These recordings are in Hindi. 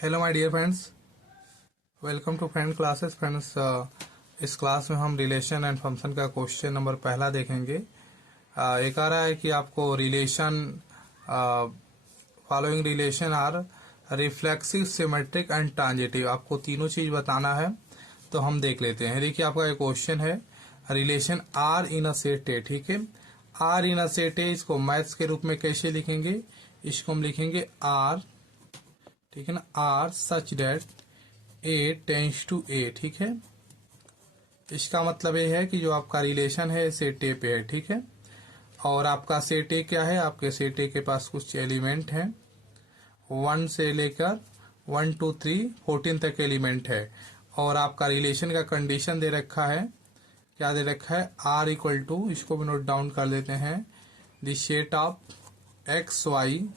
Hello my dear friends, welcome to friend classes. Friends, इस क्लास में हम रिलेशन एंड फंक्शन का क्वेश्चन नंबर पहला देखेंगे। एक आ रहा है कि आपको relation following relation R reflexive, symmetric and transitive, आपको तीनों चीज बताना है। तो हम देख लेते हैं। देखिए, आपका एक क्वेश्चन है relation R in a set A. ठीक है, आर इन अ सेट ए, इसको मैथ्स के रूप में कैसे लिखेंगे? इसको हम लिखेंगे आर, ठीक है ना, R such that A tends to A. ठीक है, इसका मतलब ये है कि जो आपका रिलेशन है सेट ए पे है। ठीक है, और आपका सेट ए क्या है? आपके सेट ए के पास कुछ एलिमेंट हैं, 1 से लेकर 1 2 3 14 तक एलिमेंट है। और आपका रिलेशन का कंडीशन दे रखा है, क्या दे रखा है? आर इक्वल टू, इसको भी नोट डाउन कर लेते हैं, the set of X Y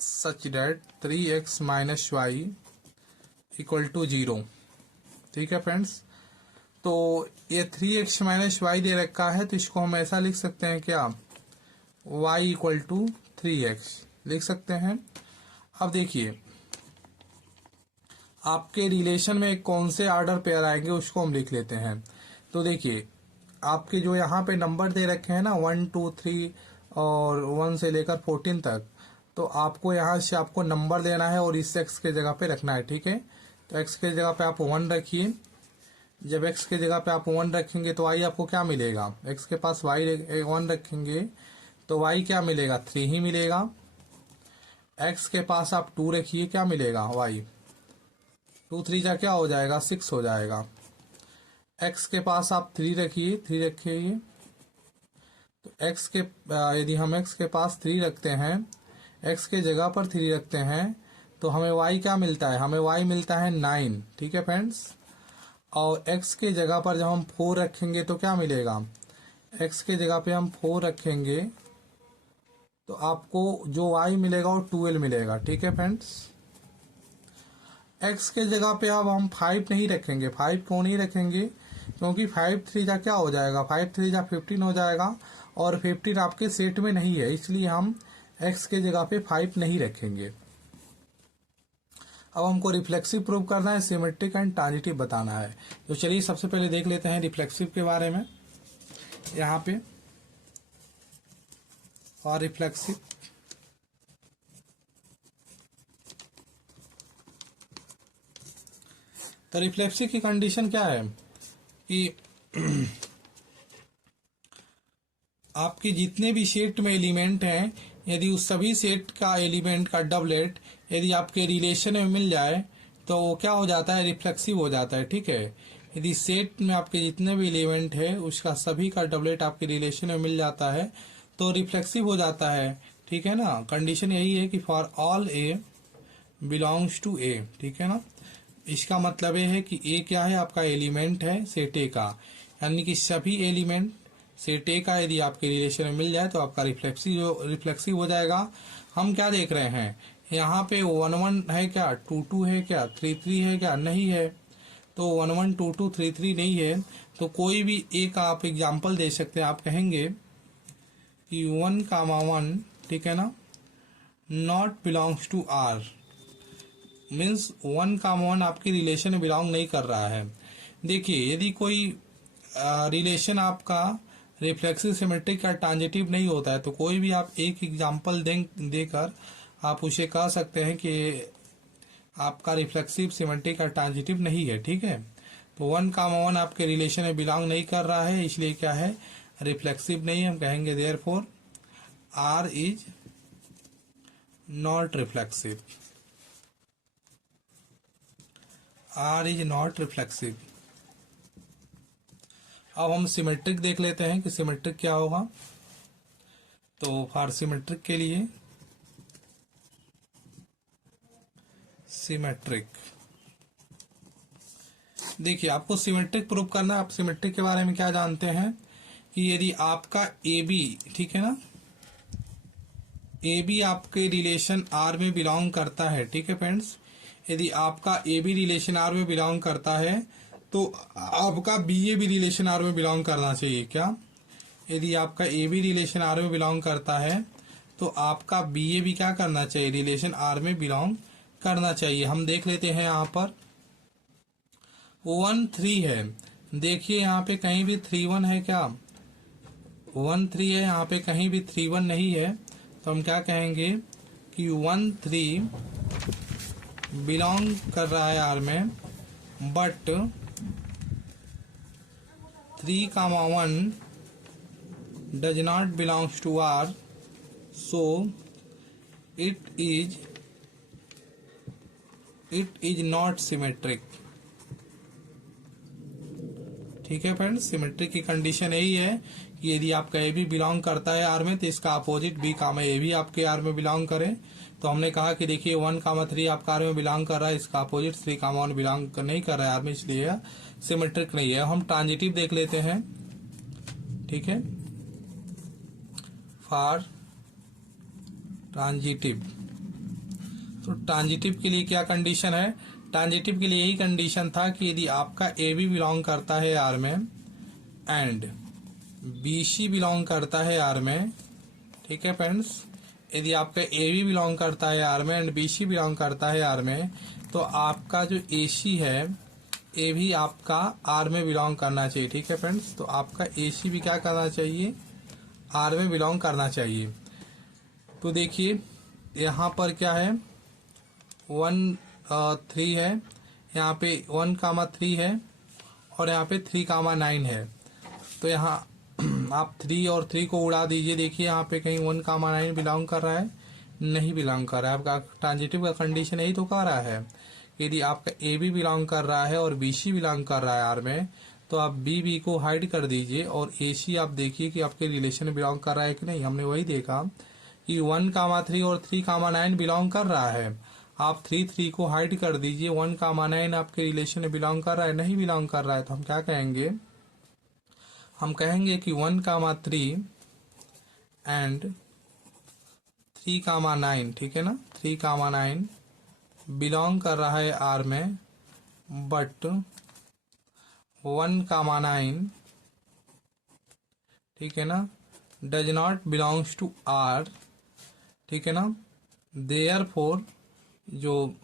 such that 3x minus Y equal to 0। ठीक है फ्रेंड्स, तो ये 3x माइनस वाई दे रखा है, तो इसको हम ऐसा लिख सकते हैं क्या? y इक्वल टू 3x लिख सकते हैं। अब देखिए, आपके रिलेशन में कौन से ऑर्डर पेयर आएंगे उसको हम लिख लेते हैं। तो देखिए, आपके जो यहाँ पे नंबर दे रखे हैं ना, 1 2 3 और 1 से लेकर 14 तक, तो आपको यहाँ से आपको नंबर देना है और इस x के जगह पे रखना है। ठीक है, तो x के जगह पे आप 1 रखिए। जब x के जगह पे आप 1 रखेंगे तो y आपको क्या मिलेगा? x के पास y 1 रखेंगे तो y क्या मिलेगा? 3 ही मिलेगा। x के पास आप 2 रखिए, क्या मिलेगा? y 2 3 जा क्या हो जाएगा? 6 हो जाएगा। x के पास आप 3 रखिए, 3 रखिए, तो x के यदि हम x के पास 3 रखते हैं, x के जगह पर 3 रखते हैं, तो हमें y क्या मिलता है? हमें y मिलता है 9। ठीक है फ्रेंड्स, और x के जगह पर जब हम 4 रखेंगे तो क्या मिलेगा? x के जगह पे हम 4 रखेंगे तो आपको जो y मिलेगा वो 12 मिलेगा। ठीक है फ्रेंड्स, x के जगह पे अब हम 5 नहीं रखेंगे। 5 क्यों नहीं रखेंगे? क्योंकि 5 3 जा क्या हो जाएगा? 5 3 जा 15 हो जाएगा, और 15 आपके सेट में नहीं है, इसलिए हम x के जगह पे 5 नहीं रखेंगे। अब हमको रिफ्लेक्सिव प्रूव करना है, सिमेट्रिक एंड ट्रांजिटिव बताना है। तो चलिए सबसे पहले देख लेते हैं रिफ्लेक्सिव के बारे में। यहाँ पे और रिफ्लेक्सिव, तो रिफ्लेक्सिव की कंडीशन क्या है कि आपके जितने भी सेट में एलिमेंट हैं, यदि उस सभी सेट का एलिमेंट का डबलेट यदि आपके रिलेशन में मिल जाए तो वो क्या हो जाता है? रिफ्लेक्सिव हो जाता है। ठीक है, यदि सेट में आपके जितने भी एलिमेंट है उसका सभी का डबलेट आपके रिलेशन में मिल जाता है तो रिफ्लेक्सिव हो जाता है। ठीक है ना, कंडीशन यही है कि for all A belongs to A. ठीक है ना, इसका मतलब ये है कि ए क्या है? आपका एलिमेंट है सेट ए का, यानी कि सभी एलिमेंट सेट ए का यदि आपके रिलेशन में मिल जाए तो आपका रिफ्लेक्सिव हो जाएगा। हम क्या देख रहे हैं यहाँ पे? 1 1 है क्या? 2 2 है क्या? 3 3 है क्या? नहीं है। तो 1 1 2 2 3 3 नहीं है, तो कोई भी ए का आप एग्जाम्पल दे सकते हैं। आप कहेंगे कि 1 कामा 1, ठीक है ना, not belongs to R, means 1 का 1 आपकी रिलेशन में बिलोंग नहीं कर रहा है। देखिए, यदि कोई रिलेशन आपका रिफ्लेक्सिव, सिमेट्रिक या ट्रांजिटिव नहीं होता है तो कोई भी आप एक एग्जांपल देकर आप उसे कह सकते हैं कि आपका रिफ्लेक्सिव, सिमेट्रिक या ट्रांजिटिव नहीं है। ठीक है, तो 1 का 1 आपके रिलेशन में बिलोंग नहीं कर रहा है, इसलिए क्या है? रिफ्लेक्सिव नहीं। हम कहेंगे therefore R is not reflexive, R is not reflexive. अब हम सिमेट्रिक देख लेते हैं कि सिमेट्रिक क्या होगा। तो फॉर सिमेट्रिक के लिए, सिमेट्रिक, देखिए आपको सिमेट्रिक प्रूव करना है। आप सिमेट्रिक के बारे में क्या जानते हैं कि यदि आपका ए बी, ठीक है ना, ए बी आपके रिलेशन आर में बिलोंग करता है। ठीक है फ्रेंड्स, यदि आपका ए बी रिलेशन आर में बिलोंग करता है तो आपका बी ए भी रिलेशन आर में बिलोंग करना चाहिए। क्या? यदि आपका ए बी रिलेशन आर में बिलोंग करता है तो आपका बी ए भी क्या करना चाहिए, रिलेशन आर में बिलोंग करना चाहिए। हम देख लेते हैं यहाँ पर 1 3 है, देखिए यहाँ पे कहीं भी 3 1 है क्या, 1 3 है, यहाँ पे कहीं भी 3 1 नहीं है। तो हम क्या कहेंगे कि 1 3 बिलोंग कर रहा है आर में, but 3 1 does not belongs to R, so it is not symmetric। ठीक है फ्रेंड्स, सिमेट्रिक की कंडीशन यही है कि यदि आपका ए भी बिलोंग करता है आर में तो इसका अपोजिट बी कामा ए भी आपके आर में बिलोंग करे। तो हमने कहा कि देखिए 1 3 आपका आर में बिलोंग कर रहा है, इसका अपोजिट 3 1 बिलोंग नहीं कर रहा है आर में, इसलिए सिमेट्रिक नहीं है। हम ट्रांजिटिव देख लेते हैं। ठीक है, फॉर ट्रांजिटिव, तो ट्रांजिटिव के लिए क्या कंडीशन है, ट्रांजिटिव के लिए यही कंडीशन था कि यदि आपका ए भी बिलोंग करता है आर में एंड बी सी बिलोंग करता है आर में। ठीक है फ्रेंड्स, यदि आपका ए भी बिलोंग करता है आर में एंड बी सी बिलोंग करता है आर में, तो आपका जो ए सी है ए भी आपका आर में बिलोंग करना चाहिए। ठीक है फ्रेंड्स, तो आपका ए सी भी क्या करना चाहिए, आर में बिलोंग करना चाहिए। तो देखिए यहाँ पर क्या है 1 3 है, यहाँ पे 1 3 है और यहाँ पे 3 9 है। तो यहाँ आप 3 और 3 को उड़ा दीजिए, देखिए यहाँ पे कहीं 1 9 बिलोंग कर रहा है, नहीं बिलोंग कर रहा है। आपका ट्रांजिटिव का कंडीशन यही तो कह रहा है, यदि आपका ए भी बिलोंग कर रहा है और बी सी बिलोंग कर रहा है आर में, तो आप बी को हाइड कर दीजिए और ए सी आप देखिए कि आपके रिलेशन में बिलोंग कर रहा है कि नहीं। हमने वही देखा कि 1 3 और 3 9 बिलोंग कर रहा है, आप 3 को हाइड कर दीजिए, 1 9 आपके रिलेशन में बिलोंग कर रहा है, नहीं बिलोंग कर रहा है। तो हम क्या कहेंगे, हम कहेंगे कि 1 3 एंड 3 9, ठीक है ना, 3 9 बिलोंग कर रहा है आर में, बट 1 9, ठीक है ना, does not belongs to R. ठीक है ना, देयरफॉर जो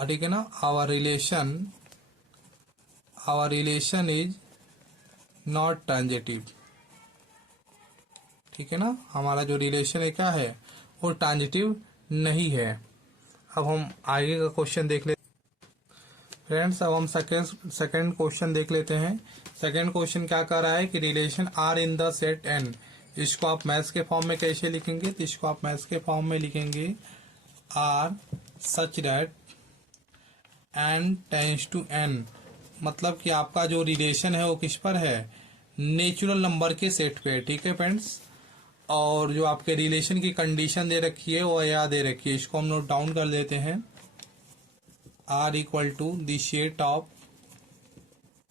ठीक है ना, our relation is not transitive. ठीक है ना, हमारा जो रिलेशन है क्या है, वो ट्रांजिटिव नहीं है। अब हम आगे का क्वेश्चन देख लेते फ्रेंड्स। अब हम सेकंड क्वेश्चन देख लेते हैं। सेकंड क्वेश्चन क्या कर रहा है कि relation R in the set N, इसको आप मैथ्स के फॉर्म में कैसे लिखेंगे, तो इसको आप मैथ्स के फॉर्म में लिखेंगे R such that N tends to N, मतलब कि आपका जो रिलेशन है वो किस पर है, नेचुरल नंबर के सेट पे है। ठीक है फ्रेंड्स, और जो आपके रिलेशन की कंडीशन दे रखी है वो यह दे रखी है, इसको हम नोट डाउन कर लेते हैं। R equal to the set of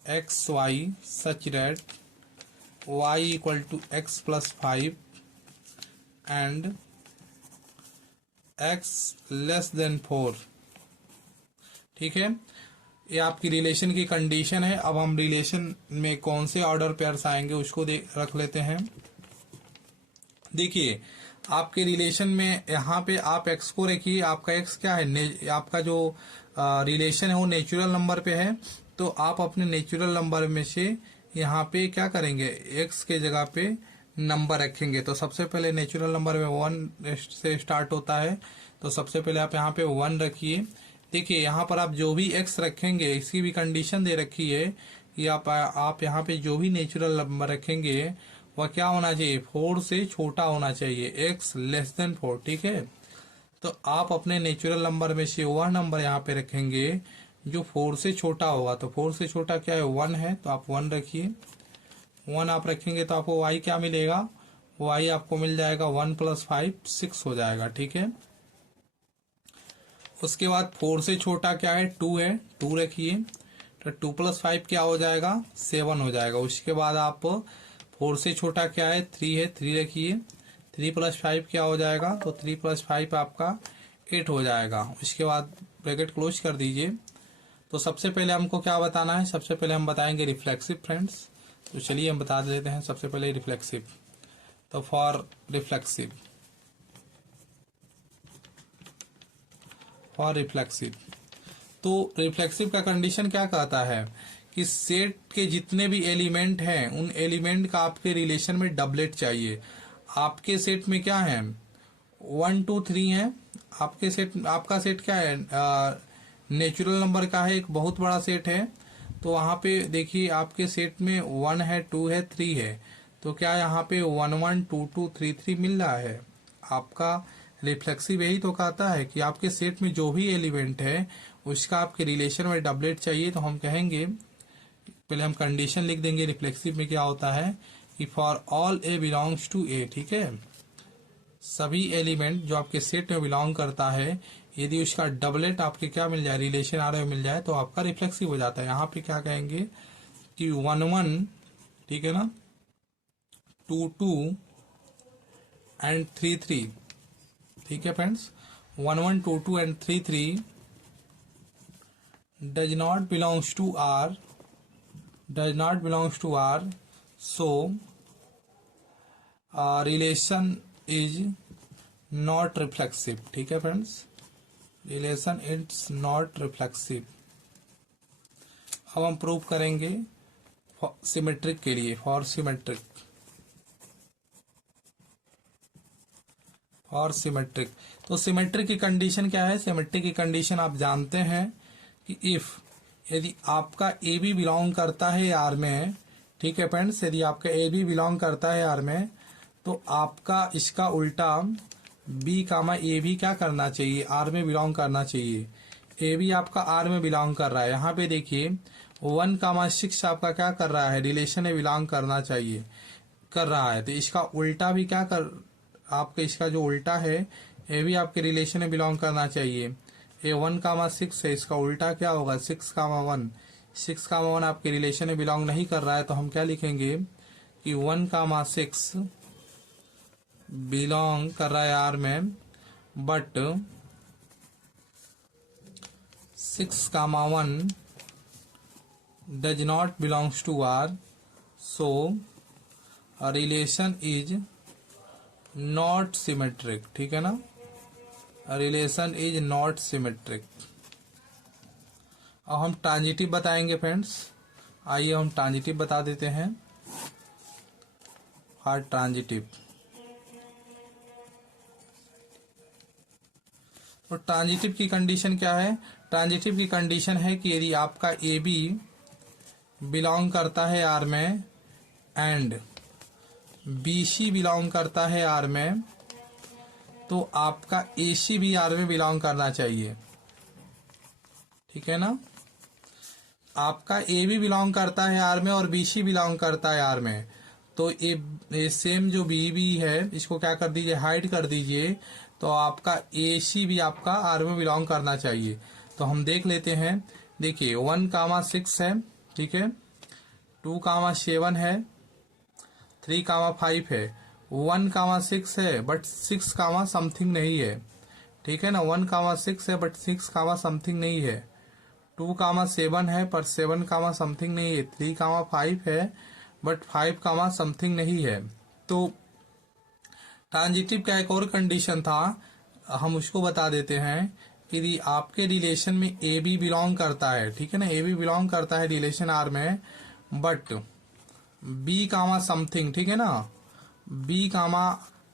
X Y such that Y equal to X plus 5 and X less than 4। ठीक है, ये आपकी रिलेशन की कंडीशन है। अब हम रिलेशन में कौन से ऑर्डर पेयर्स आएंगे उसको रख लेते हैं। देखिए आपके रिलेशन में यहाँ पे आप एक्स को रखिए, आपका एक्स क्या है, आपका जो रिलेशन है वो नेचुरल नंबर पे है, तो आप अपने नेचुरल नंबर में से यहाँ पे क्या करेंगे, एक्स के जगह पे नंबर रखेंगे। तो सबसे पहले नेचुरल नंबर में 1 से स्टार्ट होता है, तो सबसे पहले आप यहाँ पे 1 रखिए। देखिए यहाँ पर आप जो भी एक्स रखेंगे, इसकी भी कंडीशन दे रखी है कि आप यहाँ पे जो भी नेचुरल नंबर रखेंगे वह क्या होना चाहिए, 4 से छोटा होना चाहिए, एक्स लेस देन 4। ठीक है, तो आप अपने नेचुरल नंबर में से वह नंबर यहाँ पे रखेंगे जो 4 से छोटा होगा। तो 4 से छोटा क्या है, 1 है, तो आप 1 रखिए। 1 आप रखेंगे तो आपको y क्या मिलेगा, y आपको मिल जाएगा 1 + 5 6 हो जाएगा। ठीक है, उसके बाद 4 से छोटा क्या है, 2 है, 2 रखिए, तो 2 + 5 क्या हो जाएगा, 7 हो जाएगा। उसके बाद आप 4 से छोटा क्या है, 3 है, 3 रखिए, 3 + 5 क्या हो जाएगा, तो 3 + 5 आपका 8 हो जाएगा। उसके बाद ब्रैकेट क्लोज कर दीजिए। तो सबसे पहले हमको क्या बताना है, सबसे पहले हम बताएंगे रिफ्लेक्सिव फ्रेंड्स। तो चलिए हम बता देते हैं सबसे पहले रिफ्लेक्सिव। तो फॉर रिफ्लेक्सिव, फॉर रिफ्लेक्सिव। तो रिफ्लेक्सिव का कंडीशन क्या कहता है कि सेट के जितने भी एलिमेंट हैं उन एलिमेंट का आपके रिलेशन में डबलेट चाहिए। आपके सेट में क्या है, 1 2 3 है। आपके सेट, आपका सेट क्या है, नेचुरल नंबर का है, एक बहुत बड़ा सेट है। तो वहां पे देखिए आपके सेट में 1 है, 2 है, 3 है। तो क्या यहाँ पे 1 1 2 2 3 3 मिल रहा है। आपका रिफ्लेक्सिव यही तो कहता है कि आपके सेट में जो भी एलिमेंट है उसका आपके रिलेशन में डबलेट चाहिए। तो हम कहेंगे, पहले हम कंडीशन लिख देंगे रिफ्लेक्सिव में क्या होता है कि for all A belongs to A, ठीक है, सभी एलिमेंट जो आपके सेट में बिलोंग करता है यदि उसका डबलेट आपके क्या मिल जाए, रिलेशन आर में मिल जाए, तो आपका रिफ्लेक्सिव हो जाता है। यहाँ पे क्या कहेंगे कि 1 1, ठीक है ना, 2 2 एंड 3 3, ठीक है friends, 1 1 2 2 and 3 3 does not belongs to R, does not belongs to R, so relation is not reflexive, ठीक है friends, relation it's not reflexive. अब हम प्रूव करेंगे सिमेट्रिक के लिए, फॉर सिमेट्रिक, फॉर सिमेट्रिक। तो सिमेट्रिक की कंडीशन क्या है, सिमेट्रिक की कंडीशन आप जानते हैं कि इफ, यदि आपका ए बी बिलोंग करता है आर में, ठीक है फ्रेंड्स, यदि आपका ए बी बिलोंग करता है आर में, तो आपका इसका उल्टा बी कामा ए भी क्या करना चाहिए, आर में बिलोंग करना चाहिए। ए बी आपका आर में बिलोंग कर रहा है, यहाँ पे देखिए 1 कामा 6 आपका क्या कर रहा है, रिलेशन में बिलोंग करना चाहिए, कर रहा है। तो इसका उल्टा भी क्या कर, आपका इसका जो उल्टा है ए भी आपके रिलेशन में बिलोंग करना चाहिए। ए 1 कामा 6 है, इसका उल्टा क्या होगा 6 कामा 1, 6 कामा 1 आपके रिलेशन में बिलोंग नहीं कर रहा है। तो हम क्या लिखेंगे कि 1 कामा 6 बिलोंग कर रहा है आर में, but 6 comma 1 does not belongs to R, so relation is not symmetric, ठीक है ना, रिलेशन इज नॉट सिमेट्रिक। अब हम ट्रांजिटिव बताएंगे फ्रेंड्स, आइए हम ट्रांजिटिव बता देते हैं। हार्ड ट्रांजिटिव, तो ट्रांजिटिव की कंडीशन क्या है, ट्रांजिटिव की कंडीशन है कि यदि आपका ए बी बिलोंग करता है आर में एंड बी सी बिलोंग करता है आर में, तो आपका ए सी भी आर में बिलोंग करना चाहिए, ठीक है ना। आपका ए भी बिलोंग करता है आर में और बी सी बिलोंग करता है आर में, तो ए सेम जो बी बी है इसको क्या कर दीजिए, हाइड कर दीजिए। तो आपका ए सी भी आपका आर में बिलोंग करना चाहिए। तो हम देख लेते हैं, देखिए 1 कामा 6 है, ठीक है, 2 कामा 7 है, 3 कामा 5 है, 1 कामा 6 है बट 6 कामा समथिंग नहीं है, ठीक है ना, 1 कामा 6 है बट 6 कामा समथिंग नहीं है, 2 कामा 7 है पर 7 कामा समथिंग नहीं है, 3 कामा 5 है बट 5 कामा समथिंग नहीं है। तो ट्रांजिटिव का एक और कंडीशन था, हम उसको बता देते हैं कि यदि आपके रिलेशन में ए बी बिलोंग करता है, ठीक है ना, ए बी बिलोंग करता है रिलेशन आर में, बट बी कामा समथिंग, ठीक है ना, बी कामा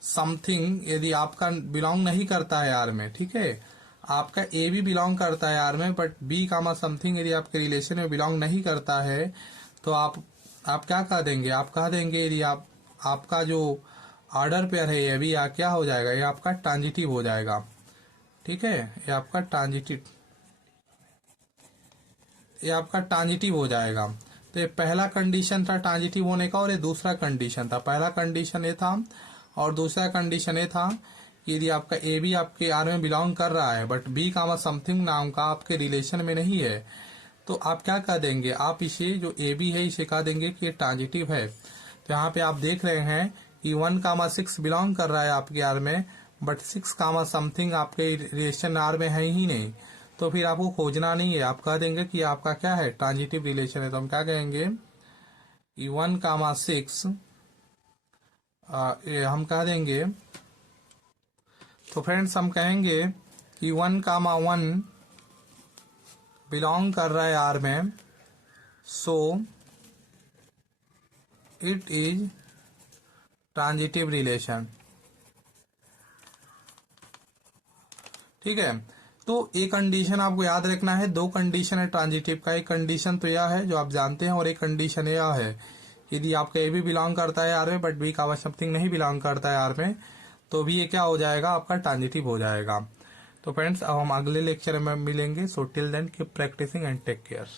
समथिंग यदि आपका बिलोंग नहीं करता है आर में, ठीक है, आपका ए भी बिलोंग करता है आर में बट बी कामा समथिंग यदि आपके रिलेशन में बिलोंग नहीं करता है, तो आप क्या कह देंगे, आप कह देंगे यदि आपका जो ऑर्डर पेयर है ये भी क्या हो जाएगा, ये आपका ट्रांजिटिव हो जाएगा, ठीक है, ये आपका ट्रांजिटिव हो जाएगा। तो ये पहला कंडीशन था ट्रांजिटिव होने का और ये दूसरा कंडीशन था। पहला कंडीशन ये था और दूसरा कंडीशन ये था कि यदि आपका ए बी आपके आर में बिलोंग कर रहा है बट बी कामा समथिंग नाम का आपके रिलेशन में नहीं है, तो आप क्या कह देंगे, आप इसे जो ए बी है इसे कह देंगे कि ये ट्रांजिटिव है। तो यहाँ पे आप देख रहे हैं कि 1 कामा 6 बिलोंग कर रहा है आपके आर में बट 6 कामा समथिंग आपके रिलेशन आर में है ही नहीं, तो फिर आपको खोजना नहीं है, आप कह देंगे कि आपका क्या है, ट्रांजिटिव रिलेशन है। तो हम क्या कहेंगे कि 1 कामा 6 ये हम कह देंगे, तो फ्रेंड्स हम कहेंगे कि 1,1 बिलोंग कर रहा है आर में, so it is transitive relation. ठीक है, तो एक कंडीशन आपको याद रखना है, दो कंडीशन है ट्रांजिटिव का। एक कंडीशन तो यह है जो आप जानते हैं, और एक कंडीशन यह है यदि आपका ए भी बिलोंग करता है आर में बट बी का समथिंग नहीं बिलोंग करता है आर में, तो भी ये क्या हो जाएगा, आपका ट्रांजिटिव हो जाएगा। तो फ्रेंड्स अब हम अगले लेक्चर में मिलेंगे। So till then keep practicing and take care.